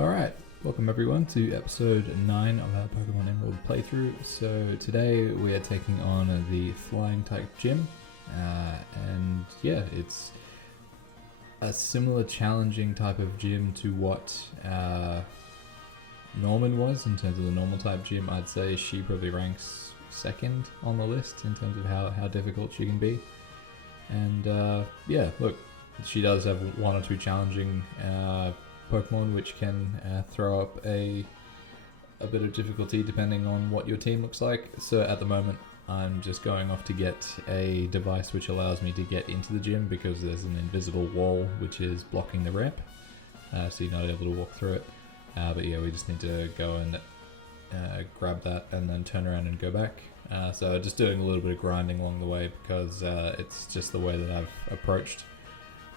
Alright, welcome everyone to episode 9 of our Pokémon Emerald playthrough. So today we are taking on the Flying type gym, and yeah, it's a similar challenging type of gym to what Norman was in terms of the normal type gym. I'd say she probably ranks second on the list in terms of how difficult she can be. And yeah, look, she does have one or two challenging Pokemon which can throw up a bit of difficulty depending on what your team looks like. So at the moment I'm just going off to get a device which allows me to get into the gym because there's an invisible wall which is blocking the ramp, so you're not able to walk through it. But yeah, we just need to go and grab that and then turn around and go back. So just doing a little bit of grinding along the way because it's just the way that I've approached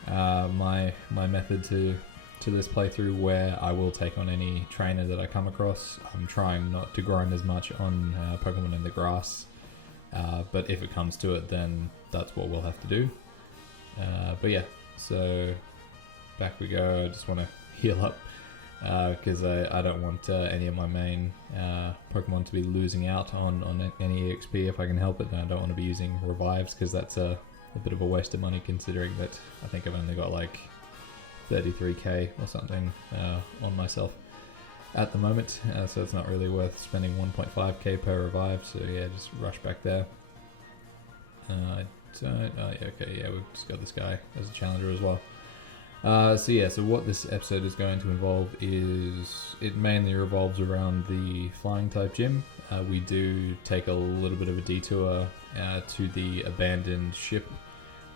my method to this playthrough, where I will take on any trainer that I come across. I'm trying not to grind as much on Pokemon in the grass, but if it comes to it, then that's what we'll have to do. But yeah, so back we go. I just want to heal up because I don't want any of my main Pokemon to be losing out on any EXP if I can help it. And I don't want to be using revives because that's a bit of a waste of money, considering that I think I've only got like 33k or something on myself at the moment, so it's not really worth spending 1.5k per revive. So yeah, just rush back there. Okay, yeah, we've just got this guy as a challenger as well. So yeah, so what this episode is going to involve is, it mainly revolves around the flying type gym. We do take a little bit of a detour to the abandoned ship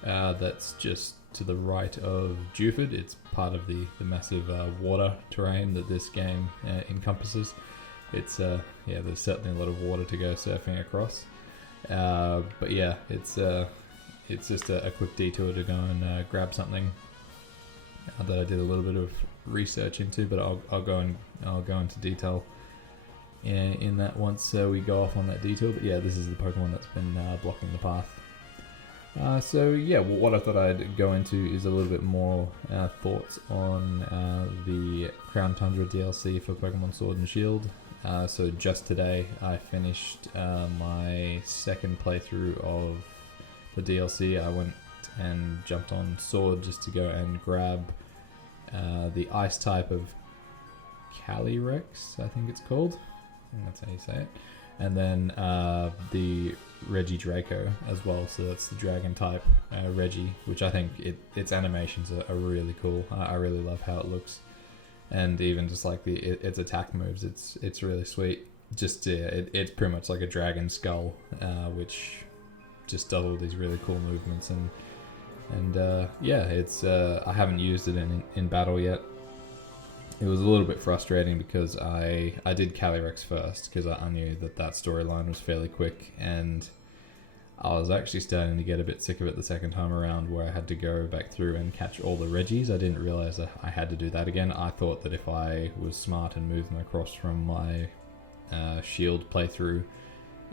that's just to the right of Dewford. It's part of the massive water terrain that this game encompasses. It's yeah, there's certainly a lot of water to go surfing across. But yeah, it's just a quick detour to go and grab something that I did a little bit of research into, but I'll go into detail in that once we go off on that detour. But yeah, this is the Pokemon that's been blocking the path. So yeah, what I thought I'd go into is a little bit more thoughts on the Crown Tundra DLC for Pokemon Sword and Shield. So just today I finished my second playthrough of the DLC. I went and jumped on Sword just to go and grab the ice type of Calyrex, I think it's called. I think that's how you say it. And then the Regidraco as well, so that's the dragon type Regi, which I think its animations are really cool. I really love how it looks, and even just like its attack moves, it's really sweet. Just it's pretty much like a dragon skull, which just does all these really cool movements, and yeah, it's I haven't used it in battle yet. It was a little bit frustrating because I did Calyrex first because I knew that storyline was fairly quick, and I was actually starting to get a bit sick of it the second time around, where I had to go back through and catch all the Regis. I didn't realize that I had to do that again. I thought that if I was smart and moved them across from my Shield playthrough,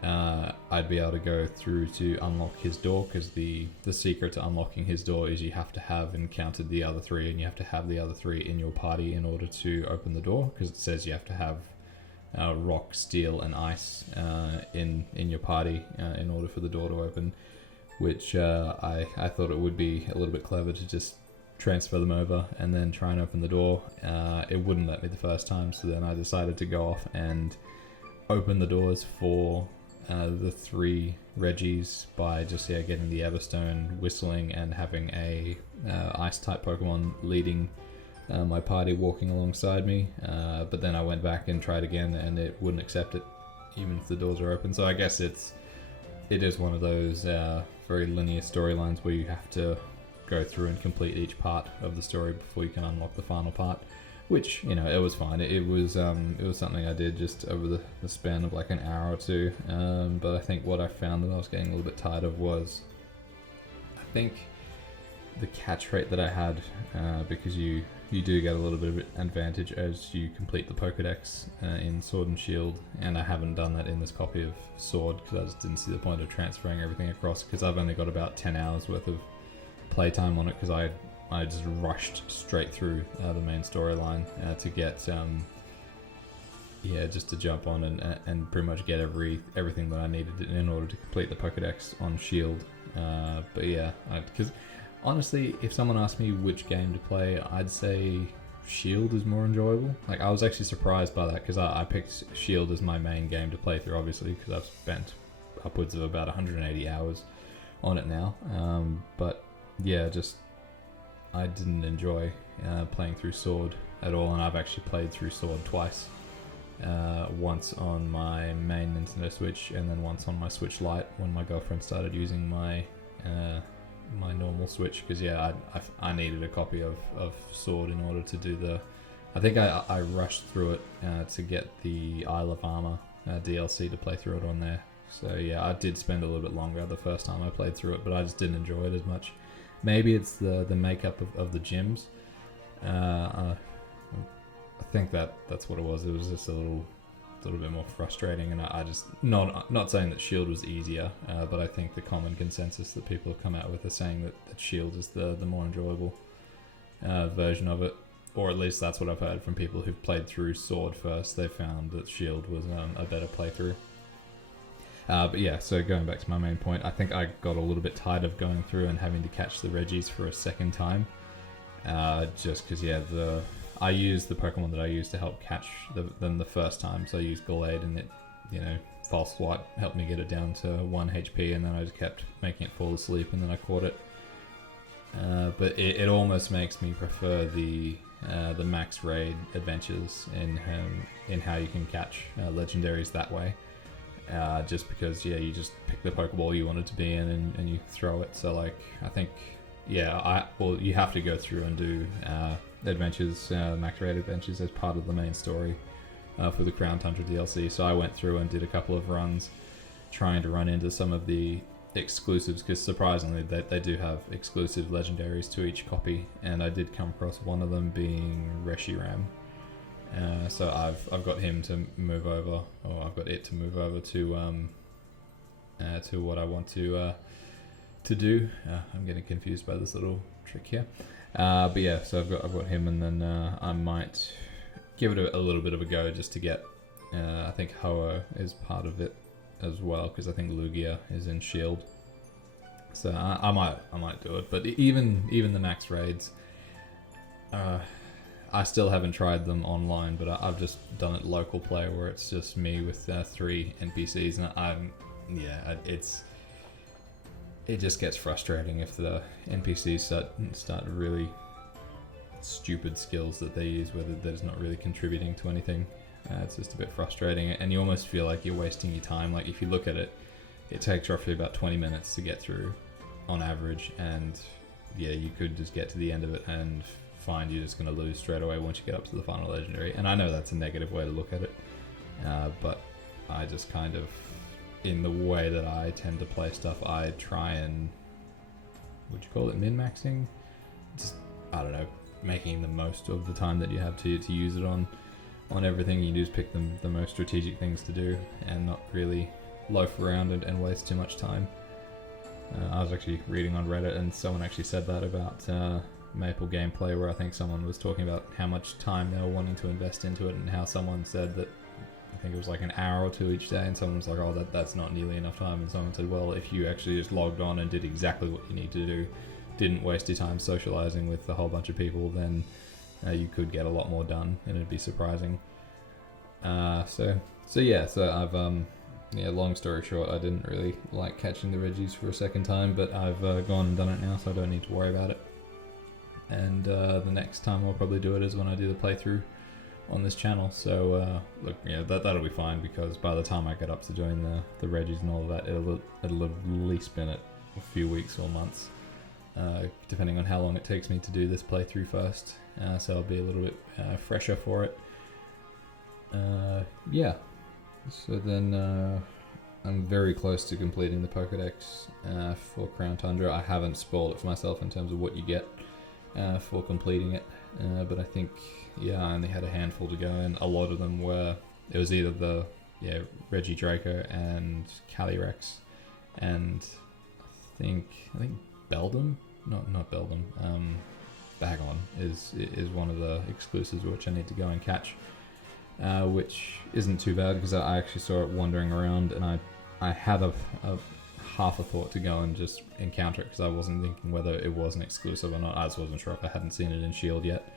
I'd be able to go through to unlock his door, because the secret to unlocking his door is you have to have encountered the other three, and you have to have the other three in your party in order to open the door, because it says you have to have rock, steel and ice in your party in order for the door to open, which I thought it would be a little bit clever to just transfer them over and then try and open the door. It wouldn't let me the first time, so then I decided to go off and open the doors for the three Regis by just getting the Everstone, whistling, and having a ice type Pokemon leading my party, walking alongside me. But then I went back and tried again, and it wouldn't accept it even if the doors are open. So I guess it is one of those very linear storylines where you have to go through and complete each part of the story before you can unlock the final part, which, you know, it was fine. It was something I did just over the span of like an hour or two. But I think what I found that I was getting a little bit tired of was, I think, the catch rate that I had, because you do get a little bit of advantage as you complete the Pokedex in Sword and Shield, and I haven't done that in this copy of Sword because I just didn't see the point of transferring everything across, because I've only got about 10 hours worth of playtime on it, because I I just rushed straight through the main storyline to get just to jump on and pretty much get everything that I needed in order to complete the Pokédex on Shield. But yeah, because honestly, if someone asked me which game to play, I'd say Shield is more enjoyable. Like, I was actually surprised by that, because I picked Shield as my main game to play through, obviously, because I've spent upwards of about 180 hours on it now. But yeah, just I didn't enjoy playing through Sword at all, and I've actually played through Sword twice. Once on my main Nintendo Switch, and then once on my Switch Lite when my girlfriend started using my normal Switch, because I needed a copy of Sword in order to do the... I think I rushed through it to get the Isle of Armor DLC to play through it on there. So yeah, I did spend a little bit longer the first time I played through it, but I just didn't enjoy it as much. Maybe it's the makeup of the gyms. I think that's what it was. It was just a little bit more frustrating, and I just not saying that Shield was easier, but I think the common consensus that people have come out with are saying that Shield is the more enjoyable version of it, or at least that's what I've heard from people who've played through Sword first. They found that Shield was a better playthrough. But yeah, so going back to my main point, I think I got a little bit tired of going through and having to catch the Regis for a second time, just because I used the Pokemon that I used to help catch them the first time. So I used Gallade, and it, False Swipe helped me get it down to 1 HP, and then I just kept making it fall asleep, and then I caught it. But it almost makes me prefer the max raid adventures in how you can catch legendaries that way. Just because you just pick the Pokeball you want it to be in, and you throw it. So like, I think you have to go through and do adventures, max raid adventures, as part of the main story for the Crown Tundra DLC. So I went through and did a couple of runs trying to run into some of the exclusives, because surprisingly they do have exclusive legendaries to each copy, and I did come across one of them being Reshiram. So I've got him to move over, or I've got it to move over to what I want to do. I'm getting confused by this little trick here. But yeah, so I've got him, and then I might give it a little bit of a go just to get. I think Ho-Oh is part of it as well, because I think Lugia is in Shield. So I might do it. But even the max raids, I still haven't tried them online, but I've just done it local play, where it's just me with 3 NPCs, and it just gets frustrating if the NPCs start really stupid skills that they use, where they're just not really contributing to anything. It's just a bit frustrating, and you almost feel like you're wasting your time. Like, if you look at it, it takes roughly about 20 minutes to get through on average, and you could just get to the end of it and find you're just going to lose straight away once you get up to the final legendary. And I know that's a negative way to look at it, but I just kind of, in the way that I tend to play stuff, I try and, would you call it min-maxing? Just, I don't know, making the most of the time that you have to use it on everything. You just pick the most strategic things to do, and not really loaf around and waste too much time. I was actually reading on Reddit, and someone actually said that about Maple gameplay, where I think someone was talking about how much time they were wanting to invest into it, and how someone said that, I think it was like an hour or 2 each day, and someone was like, oh, that's not nearly enough time, and someone said, well, if you actually just logged on and did exactly what you need to do, didn't waste your time socializing with a whole bunch of people, then you could get a lot more done, and it'd be surprising. So I've long story short, I didn't really like catching the Regis for a second time, but I've gone and done it now, so I don't need to worry about it. And the next time I'll probably do it is when I do the playthrough on this channel. So that'll be fine, because by the time I get up to doing the Regis and all of that, it'll at least been a few weeks or months, depending on how long it takes me to do this playthrough first. So I'll be a little bit fresher for it. So then I'm very close to completing the Pokédex for Crown Tundra. I haven't spoiled it for myself in terms of what you get for completing it, but I think I only had a handful to go, and a lot of them it was either the Regidraco and Calyrex, and I think Beldum, not Beldum, Bagon is one of the exclusives which I need to go and catch, which isn't too bad because I actually saw it wandering around, and I had a half a thought to go and just encounter it because I wasn't thinking whether it was an exclusive or not. I just wasn't sure if I hadn't seen it in Shield yet.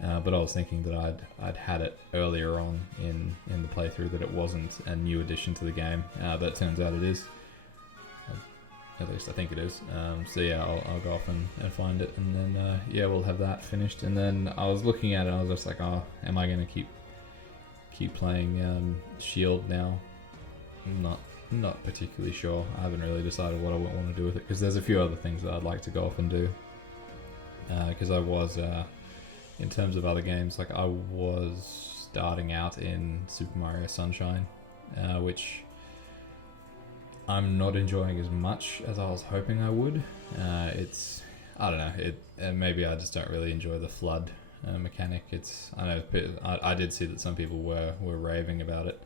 But I was thinking that I'd had it earlier on in the playthrough, that it wasn't a new addition to the game, but it turns out it is. At least I think it is. So yeah, I'll go off and find it, and then yeah, we'll have that finished. And then I was looking at it, and I was just like, oh, am I going to keep playing Shield now? Not particularly sure. I haven't really decided what I want to do with it, because there's a few other things that I'd like to go off and do. Because I was, in terms of other games, like I was starting out in Super Mario Sunshine, which I'm not enjoying as much as I was hoping I would. It's, I don't know, maybe I just don't really enjoy the flood mechanic. I know I did see that some people were raving about it.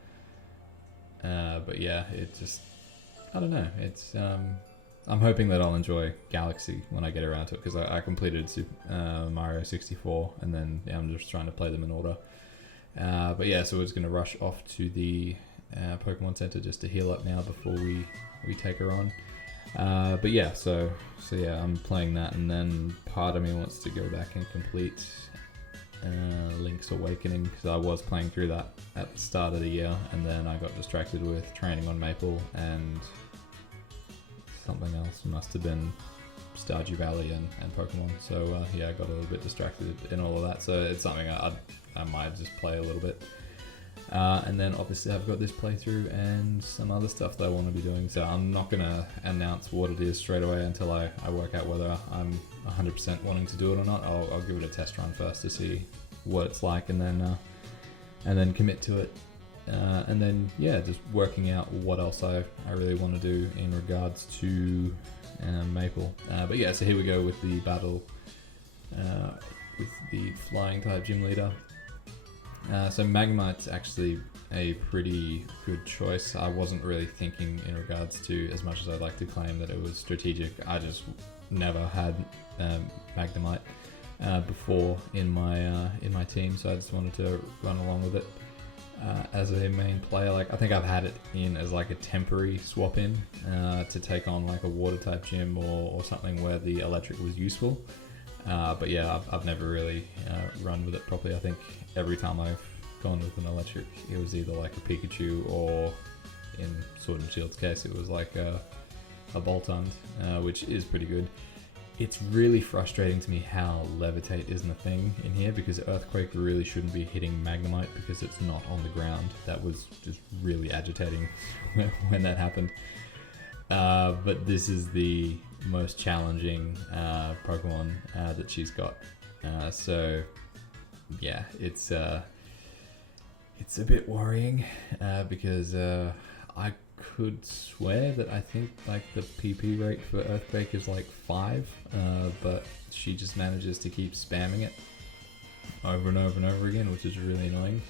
But yeah, it just, I don't know, it's, I'm hoping that I'll enjoy Galaxy when I get around to it, because I completed Super Mario 64, and then yeah, I'm just trying to play them in order. But yeah, so we're just going to rush off to the Pokemon Center just to heal up now before we take her on. But yeah, so yeah, I'm playing that, and then part of me wants to go back and complete Link's Awakening, because I was playing through that at the start of the year, and then I got distracted with training on Maple and something else. Must have been Stardew Valley and Pokemon. So yeah, I got a little bit distracted in all of that. So it's something I might just play a little bit. And then obviously I've got this playthrough and some other stuff that I want to be doing. So I'm not going to announce what it is straight away until I work out whether I'm 100% wanting to do it or not. I'll give it a test run first to see what it's like, and then commit to it. And then yeah, just working out what else I really want to do in regards to Maple. But yeah, so here we go with the battle with the flying type gym leader. So Magnemite's actually a pretty good choice. I wasn't really thinking in regards to, as much as I'd like to claim that it was strategic, I just never had Magnemite before in my team, so I just wanted to run along with it as a main player. Like, I think I've had it in as like a temporary swap in to take on like a water type gym or something where the electric was useful. But yeah, I've never really run with it properly. I think every time I've gone with an electric, it was either like a Pikachu, or in Sword and Shield's case, it was like a Boltund, which is pretty good. It's really frustrating to me how Levitate isn't a thing in here, because Earthquake really shouldn't be hitting Magnemite because it's not on the ground. That was just really agitating when that happened. But this is the most challenging Pokemon that she's got. So yeah, it's a bit worrying because I could swear that I think like the PP rate for Earthquake is like 5, but she just manages to keep spamming it over and over and over again, which is really annoying,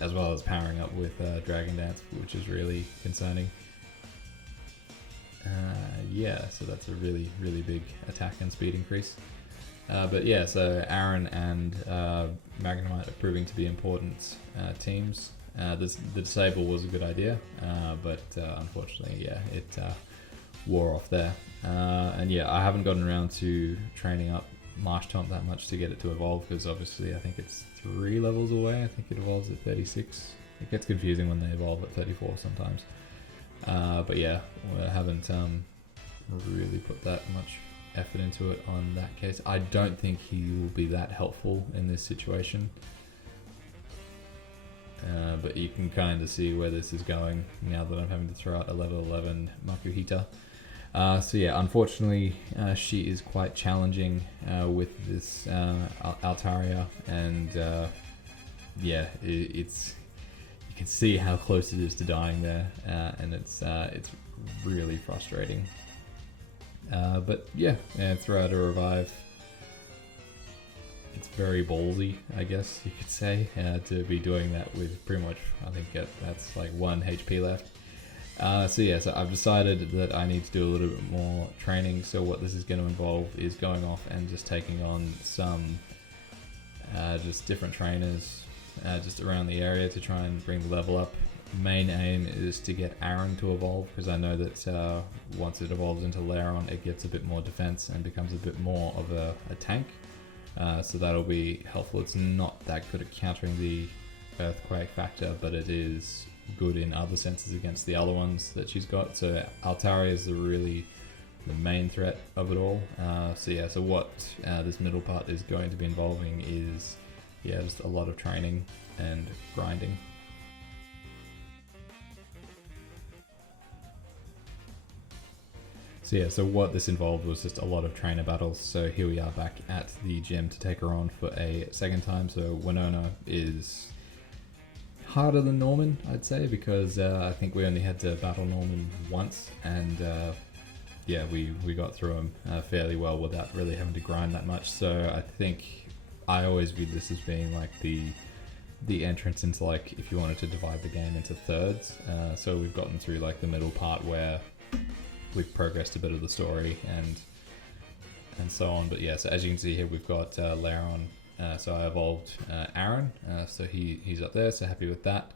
as well as powering up with Dragon Dance, which is really concerning. Yeah, so that's a really, really big attack and speed increase. But yeah, so Aaron and Magnemite are proving to be important teams. The disable was a good idea, but unfortunately, yeah, it wore off there. And yeah, I haven't gotten around to training up Marshtomp that much to get it to evolve, because obviously I think it's 3 levels away. I think it evolves at 36. It gets confusing when they evolve at 34 sometimes. But yeah, I haven't really put that much effort into it on that case. I don't think he will be that helpful in this situation. But you can kind of see where this is going now that I'm having to throw out a level 11 Makuhita. So yeah, unfortunately, she is quite challenging with this Altaria, and yeah, it's you can see how close it is to dying there, and it's really frustrating. But yeah, throw out a revive. It's very ballsy, I guess you could say, to be doing that with pretty much, I think that's like 1 HP left. So I've decided that I need to do a little bit more training. So what this is going to involve is going off and just taking on some just different trainers just around the area to try and bring the level up. Main aim is to get Aaron to evolve, because I know that once it evolves into Laron, it gets a bit more defense and becomes a bit more of a tank. So that'll be helpful. It's not that good at countering the earthquake factor, but it is good in other senses against the other ones that she's got. So Altaria is the main threat of it all. So what this middle part is going to be involving is just a lot of training and grinding. So what this involved was just a lot of trainer battles. So here we are back at the gym to take her on for a second time. So Winona is harder than Norman, I'd say, because I think we only had to battle Norman once, and we got through him fairly well without really having to grind that much. So I think I always viewed this as being like the entrance into, like, if you wanted to divide the game into thirds. So we've gotten through like the middle part where we've progressed a bit of the story and so on. But so as you can see here, we've got Laron. So I evolved Aaron, so he's up there, so happy with that.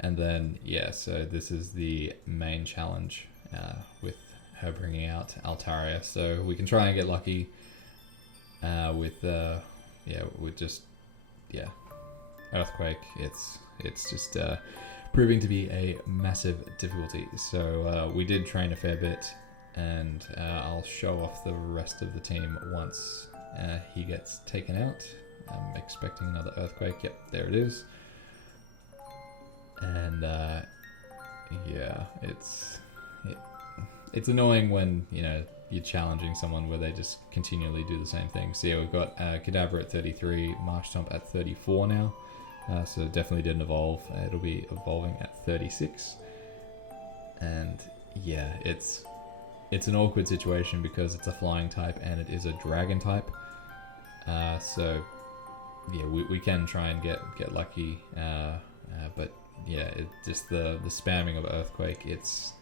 And then so this is the main challenge with her bringing out Altaria. So we can try and get lucky with just earthquake. It's just proving to be a massive difficulty. So we did train a fair bit, and I'll show off the rest of the team once he gets taken out. I'm expecting another earthquake. Yep, there it is. And it's annoying when you're challenging someone where they just continually do the same thing. So we've got Kadabra at 33, Marshtomp at 34 now. So it definitely didn't evolve. It'll be evolving at 36. And it's an awkward situation because it's a flying type and it is a dragon type. We can try and get lucky, but it just the spamming of earthquake. It's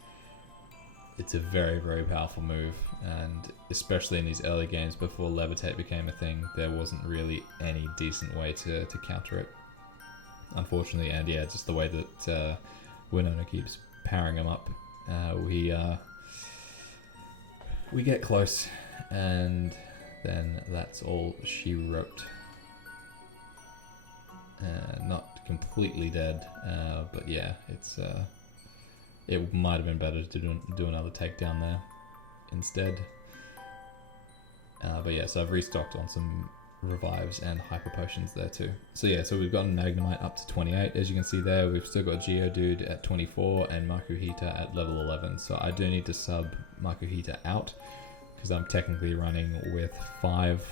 a very, very powerful move, and especially in these early games before levitate became a thing, there wasn't really any decent way to counter it, unfortunately. And just the way that Winona keeps powering him up, we get close, and then that's all she wrote. Not completely dead, but it might have been better to do another takedown there instead. So I've restocked on some revives and hyper potions there too. So we've gotten Magnemite up to 28, as you can see there. We've still got Geodude at 24 and Makuhita at level 11. So I do need to sub Makuhita out, because I'm technically running with 5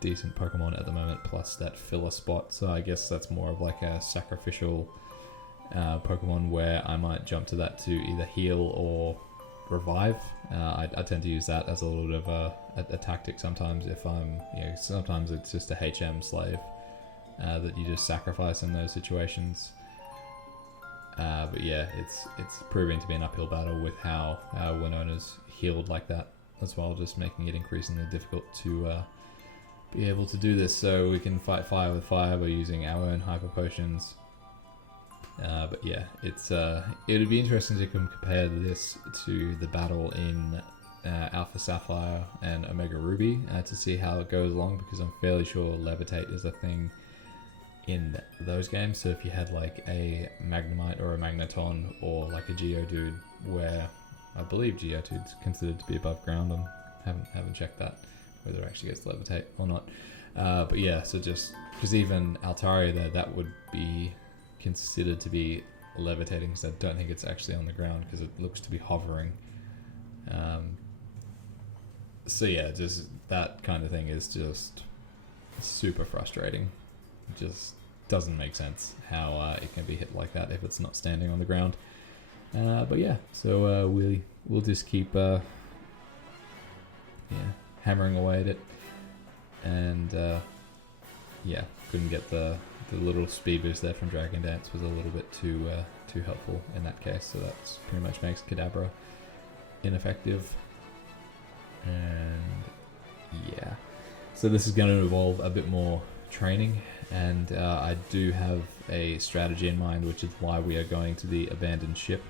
decent Pokemon at the moment, plus that filler spot. So I guess that's more of like a sacrificial Pokemon where I might jump to that to either heal or revive. I tend to use that as a little bit of a tactic sometimes if I'm, sometimes it's just a HM slave that you just sacrifice in those situations. It's proving to be an uphill battle with how Winona's healed like that as well, just making it increasingly difficult to be able to do this. So we can fight fire with fire by using our own hyper potions. It would be interesting to compare this to the battle in Alpha Sapphire and Omega Ruby to see how it goes along, because I'm fairly sure levitate is a thing in those games. So if you had like a Magnemite or a Magneton or like a Geodude, where I believe Geodude's considered to be above ground. I haven't checked that, whether it actually gets to levitate or not. So just because even Altaria there, that would be considered to be levitating, because I don't think it's actually on the ground because it looks to be hovering. Just that kind of thing is just super frustrating. It just doesn't make sense how it can be hit like that if it's not standing on the ground. We'll just keep hammering away at it, and couldn't get the the little speed boost there from Dragon Dance was a little bit too helpful in that case, so that's pretty much makes Kadabra ineffective. And yeah, so this is going to involve a bit more training, and I do have a strategy in mind, which is why we are going to the abandoned ship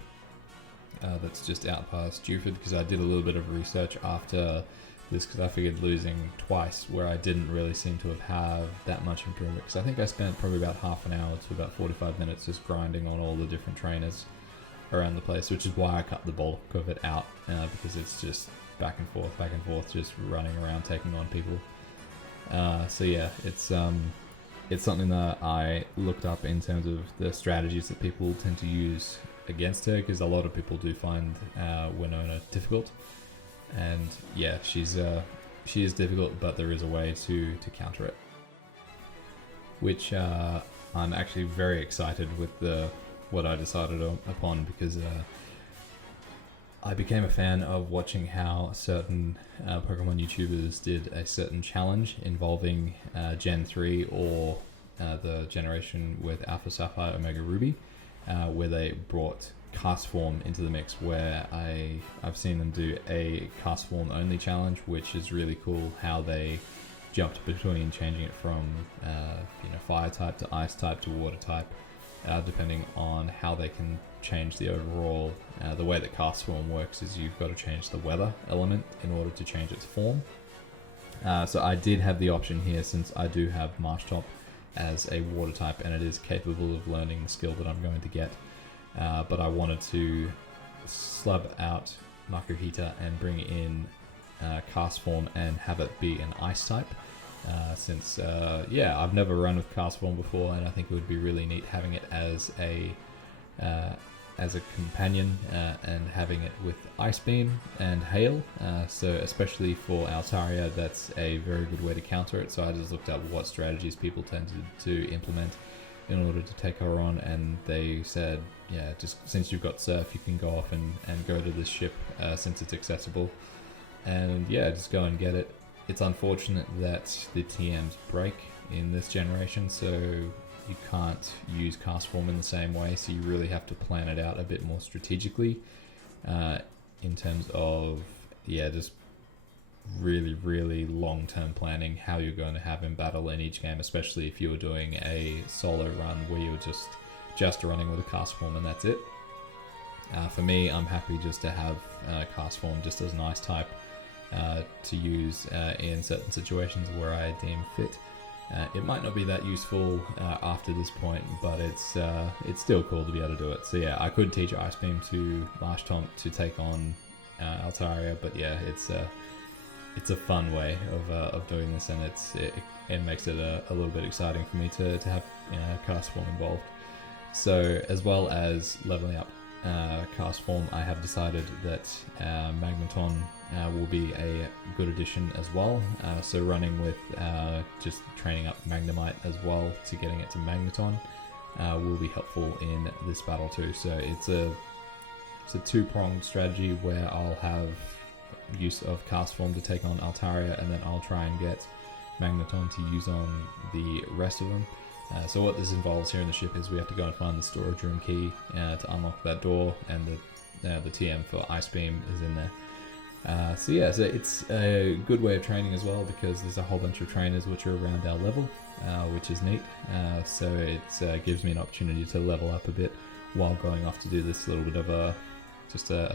that's just out past Dewford, because I did a little bit of research after this, because I figured losing twice where I didn't really seem to have that much improvement, because I think I spent probably about half an hour to about 45 minutes just grinding on all the different trainers around the place, which is why I cut the bulk of it out, because it's just back and forth, just running around taking on people. So yeah, it's something that I looked up in terms of the strategies that people tend to use against her, because a lot of people do find Winona difficult. And yeah, she is difficult, but there is a way to counter it, which I'm actually very excited with what I decided upon, because I became a fan of watching how certain Pokemon YouTubers did a certain challenge involving Gen 3 or the generation with Alpha Sapphire, Omega Ruby, where they brought cast form into the mix, where I've seen them do a cast form only challenge, which is really cool how they jumped between changing it from fire type to ice type to water type, depending on how they can change the overall the way that cast form works is you've got to change the weather element in order to change its form. So I did have the option here, since I do have Marshtomp as a water type and it is capable of learning the skill that I'm going to get. But I wanted to slub out Makuhita and bring in cast form and have it be an ice type, since I've never run with cast form before, and I think it would be really neat having it as a companion, and having it with Ice Beam and Hail. So especially for Altaria, that's a very good way to counter it. So I just looked up what strategies people tended to implement in order to take her on, and they said, yeah, just since you've got Surf, you can go off and go to this ship since it's accessible, and yeah, just go and get it. It's unfortunate that the TMs break in this generation, so you can't use cast form in the same way, so you really have to plan it out a bit more strategically in terms of just really long-term planning how you're going to have him battle in each game, especially if you were doing a solo run where you were just running with a cast form and that's it. For me, I'm happy just to have cast form just as an ice type to use in certain situations where I deem fit. It might not be that useful after this point, but it's still cool to be able to do it. So yeah, I could teach Ice Beam to Marshtomp to take on Altaria, but yeah, it's a fun way of doing this, and it makes it a little bit exciting for me to have cast form involved. So as well as leveling up cast form, I have decided that Magneton will be a good addition as well. So running with just training up Magnemite as well to getting it to Magneton will be helpful in this battle too. So it's a two-pronged strategy where I'll have use of cast form to take on Altaria, and then I'll try and get Magneton to use on the rest of them. So what this involves here in the ship is we have to go and find the storage room key to unlock that door, and the TM for Ice Beam is in there. So it's a good way of training as well, because there's a whole bunch of trainers which are around our level, which is neat. So it gives me an opportunity to level up a bit while going off to do this little bit of a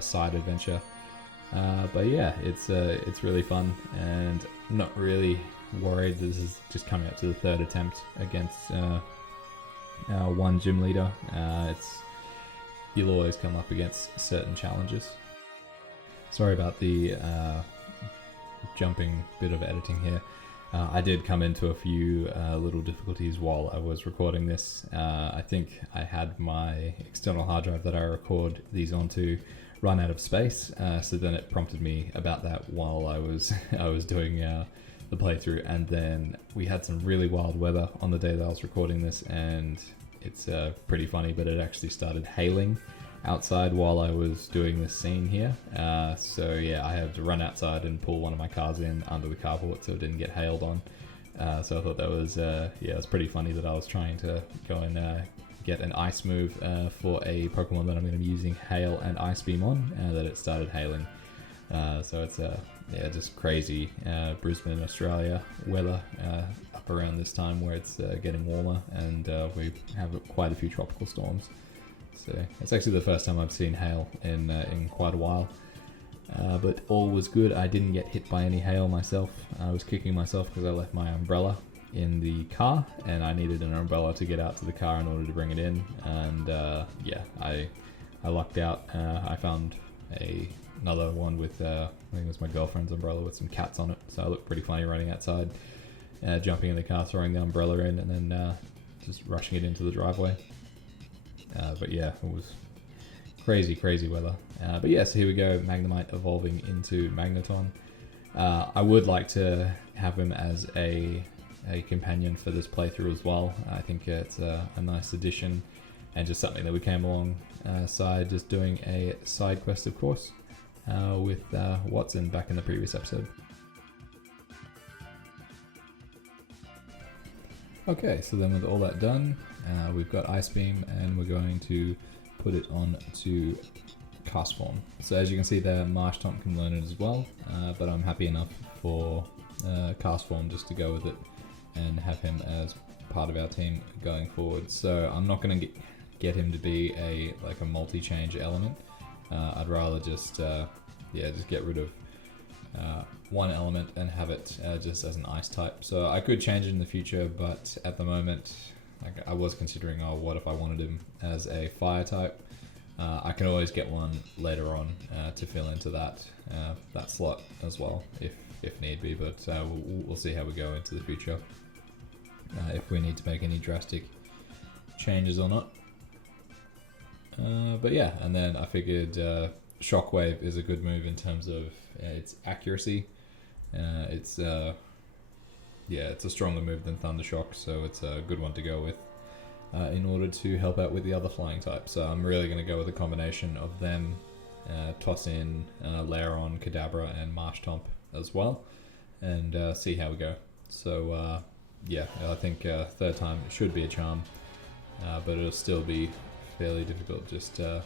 side adventure. But yeah, it's really fun, and I'm not really worried. This is just coming up to the third attempt against one gym leader. You'll always come up against certain challenges. Sorry about the jumping bit of editing here. I did come into a few little difficulties while I was recording this. I think I had my external hard drive that I record these onto run out of space, so then it prompted me about that while I was doing the playthrough, and then we had some really wild weather on the day that I was recording this, and it's pretty funny, but it actually started hailing outside while I was doing this scene here. So yeah, I had to run outside and pull one of my cars in under the carport so it didn't get hailed on. So I thought that was it was pretty funny that I was trying to go and get an ice move for a Pokemon that I'm going to be using Hail and Ice Beam on, that it started hailing. So it's just crazy Brisbane, Australia weather up around this time where it's getting warmer, and we have quite a few tropical storms. So it's actually the first time I've seen hail in quite a while. But all was good. I didn't get hit by any hail myself. I was kicking myself because I left my umbrella in the car, and I needed an umbrella to get out to the car in order to bring it in. And I lucked out. I found another one with I think it was my girlfriend's umbrella with some cats on it. So I looked pretty funny running outside, jumping in the car, throwing the umbrella in, and then just rushing it into the driveway. But yeah, it was crazy weather. But yeah, so here we go, Magnemite evolving into Magneton. I would like to have him as a companion for this playthrough as well. I think it's a nice addition, and just something that we came alongside just doing a side quest, of course, with Watson back in the previous episode. Okay, so then with all that done, we've got Ice Beam, and we're going to put it on to Castform. So as you can see there, Marshtomp can learn it as well, but I'm happy enough for Castform just to go with it and have him as part of our team going forward. So I'm not going to get him to be a multi-change element. I'd rather just get rid of one element and have it just as an ice type. So I could change it in the future, but at the moment, I was considering, what if I wanted him as a fire type? I can always get one later on to fill into that slot as well, if need be. But we'll see how we go into the future, if we need to make any drastic changes or not. But yeah, and then I figured Shockwave is a good move in terms of its accuracy. It's a stronger move than Thundershock, so it's a good one to go with in order to help out with the other flying types. So I'm really going to go with a combination of them, toss in Lairon, Kadabra, and Marshtomp as well, and see how we go. So I think third time it should be a charm, but it'll still be fairly difficult, just as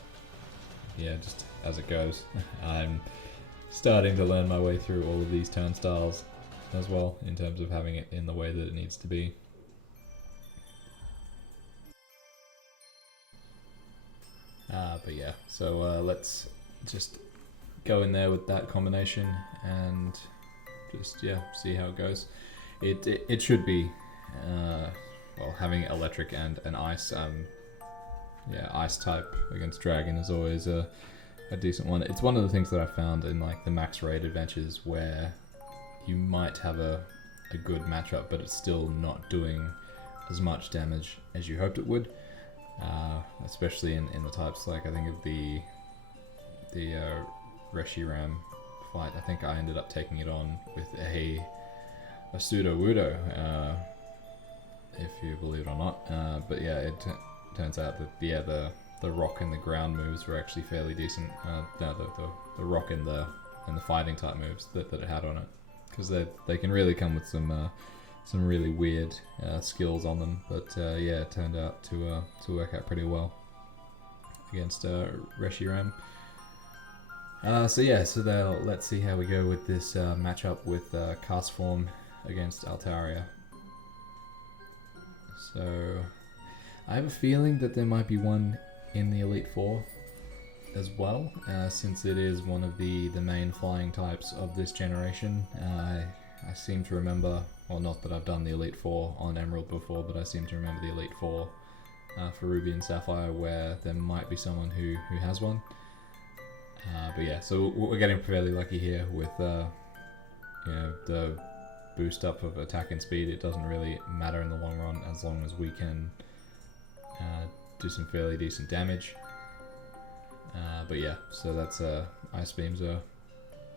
it goes. I'm starting to learn my way through all of these turnstiles as well, in terms of having it in the way that it needs to be. But yeah, so let's just go in there with that combination and just see how it goes. It should be having electric and an ice ice type against dragon is always a decent one. It's one of the things that I found in the max raid adventures where you might have a good matchup, but it's still not doing as much damage as you hoped it would. Especially in the types, I think of the Reshiram fight. I think I ended up taking it on with a Pseudo-Wudo, if you believe it or not. But yeah, it turns out that the rock and the ground moves were actually fairly decent. The rock and the fighting type moves that it had on it, because they can really come with some really weird skills on them. But it turned out to work out pretty well against Reshiram. So let's see how we go with this matchup with Castform against Altaria. So I have a feeling that there might be one in the Elite Four as well, since it is one of the main flying types of this generation. I seem to remember, well, not that I've done the Elite Four on Emerald before, but I seem to remember the Elite Four for Ruby and Sapphire, where there might be someone who has one. But yeah, so we're getting fairly lucky here with the boost up of attack and speed. It doesn't really matter in the long run, as long as we can do some fairly decent damage. But yeah, so that's Ice Beam's a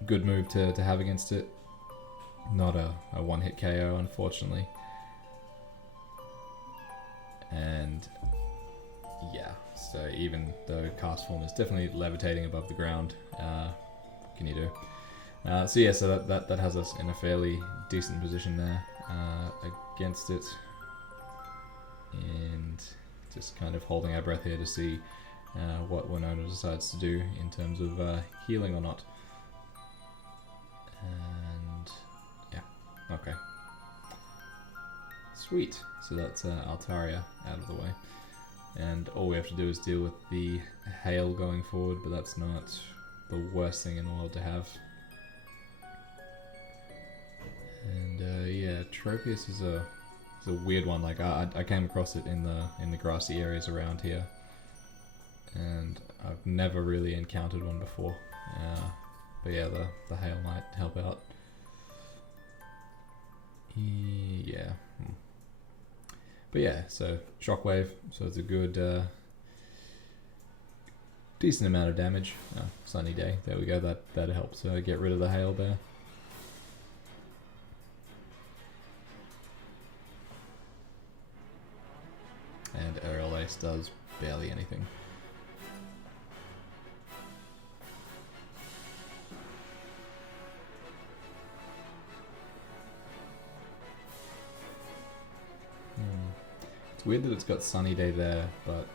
good move to have against it. Not a one-hit KO, unfortunately. And yeah, so even though Castform is definitely levitating above the ground, what can you do? So that has us in a fairly decent position there. against it, and just kind of holding our breath here to see what Winona decides to do in terms of healing or not. And yeah, okay. Sweet. So that's Altaria out of the way. And all we have to do is deal with the hail going forward, but that's not the worst thing in the world to have. And yeah, Tropius is a weird one. Like I came across it in the grassy areas around here, and I've never really encountered one before. But yeah, the hail might help out. Yeah. But yeah, so Shockwave, so it's a good, decent amount of damage. Oh, sunny day, there we go, that helps get rid of the hail there. And Aerial Ace does barely anything. It's weird that it's got Sunny Day there, but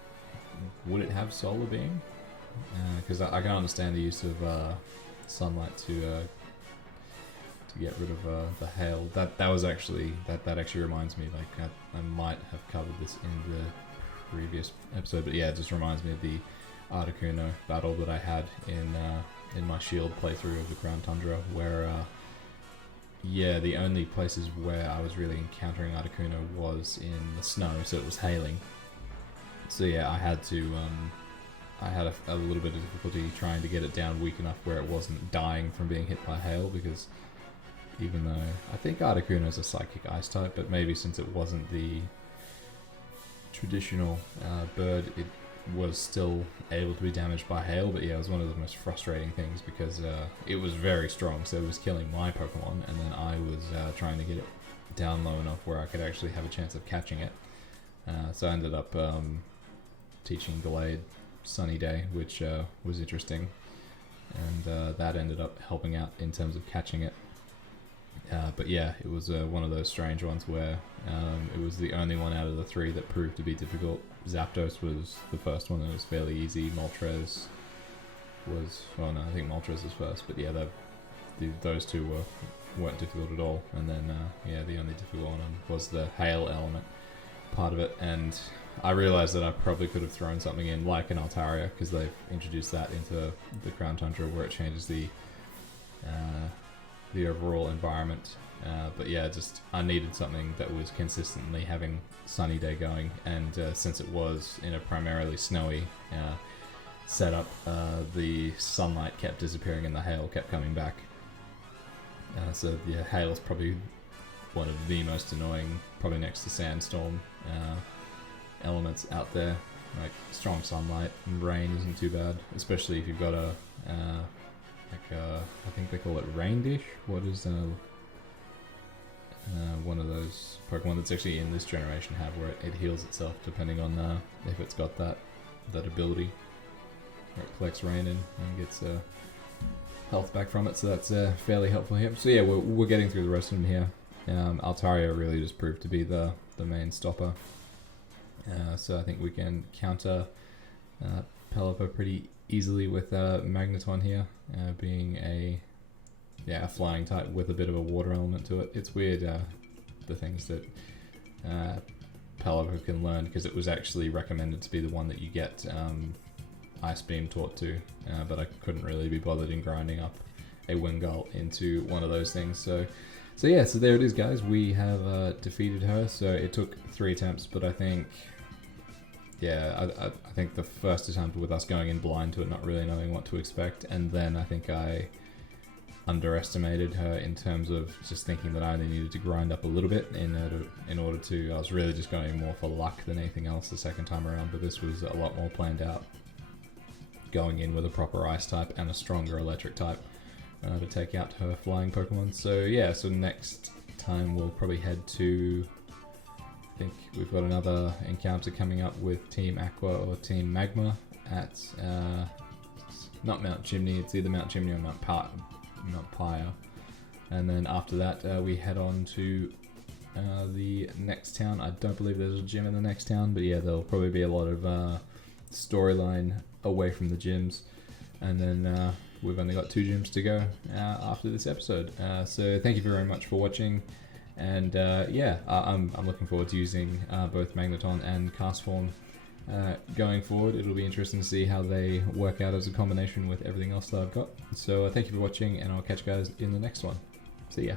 would it have Solar Beam? Because I can understand the use of sunlight to get rid of the hail. That actually reminds me. Like I might have covered this in the previous episode, but yeah, it just reminds me of the Articuno battle that I had in my Shield playthrough of the Crown Tundra, where yeah, the only places where I was really encountering Articuno was in the snow, so it was hailing. So yeah, I had to, I had a little bit of difficulty trying to get it down weak enough where it wasn't dying from being hit by hail, because even though I think Articuno is a Psychic Ice type, but maybe since it wasn't the traditional bird, it was still able to be damaged by hail. But yeah, it was one of the most frustrating things, because it was very strong, so it was killing my Pokemon, and then I was trying to get it down low enough where I could actually have a chance of catching it. So I ended up teaching Delayed Sunny Day, which was interesting, and that ended up helping out in terms of catching it. But yeah, it was one of those strange ones where it was the only one out of the three that proved to be difficult. Zapdos was the first one that was fairly easy. Moltres was, well no, I think Moltres was first, but yeah, those two weren't difficult at all. And then yeah, the only difficult one was the hail element part of it, and I realized that I probably could have thrown something in like an Altaria, because they've introduced that into the Crown Tundra where it changes the overall environment. But yeah, just I needed something that was consistently having Sunny Day going, and since it was in a primarily snowy setup, the sunlight kept disappearing and the hail kept coming back. So yeah, hail is probably one of the most annoying, probably next to Sandstorm, elements out there. Like strong sunlight and rain isn't too bad, especially if you've got a I think they call it Rain Dish. What is one of those Pokemon that's actually in this generation have, where it heals itself depending on if it's got that ability, where it collects rain in and gets health back from it. So that's fairly helpful here. So yeah, we're getting through the rest of them here. Altaria really just proved to be the main stopper. So I think we can counter Pelipper pretty easily with Magneton here, being a flying type with a bit of a water element to it. It's weird the things that Pelipper can learn, because it was actually recommended to be the one that you get Ice Beam taught to, but I couldn't really be bothered in grinding up a Wingull into one of those things. So yeah, so there it is, guys. We have defeated her. So it took 3 attempts, but I think, yeah, I think the first attempt with us going in blind to it, not really knowing what to expect, and then I think I underestimated her in terms of just thinking that I only needed to grind up a little bit in order to, I was really just going more for luck than anything else the second time around, but this was a lot more planned out, going in with a proper Ice type and a stronger Electric type to take out her flying Pokemon. So yeah, so next time we'll probably head to, I think we've got another encounter coming up with Team Aqua or Team Magma at not Mount Chimney, it's either Mount Chimney or Mount Pyre. And then after that we head on to the next town. I don't believe there's a gym in the next town, but yeah, there'll probably be a lot of storyline away from the gyms. And then we've only got 2 gyms to go after this episode. So thank you very much for watching. And I'm looking forward to using both Magneton and Castform going forward. It'll be interesting to see how they work out as a combination with everything else that I've got. So thank you for watching, and I'll catch you guys in the next one. See ya.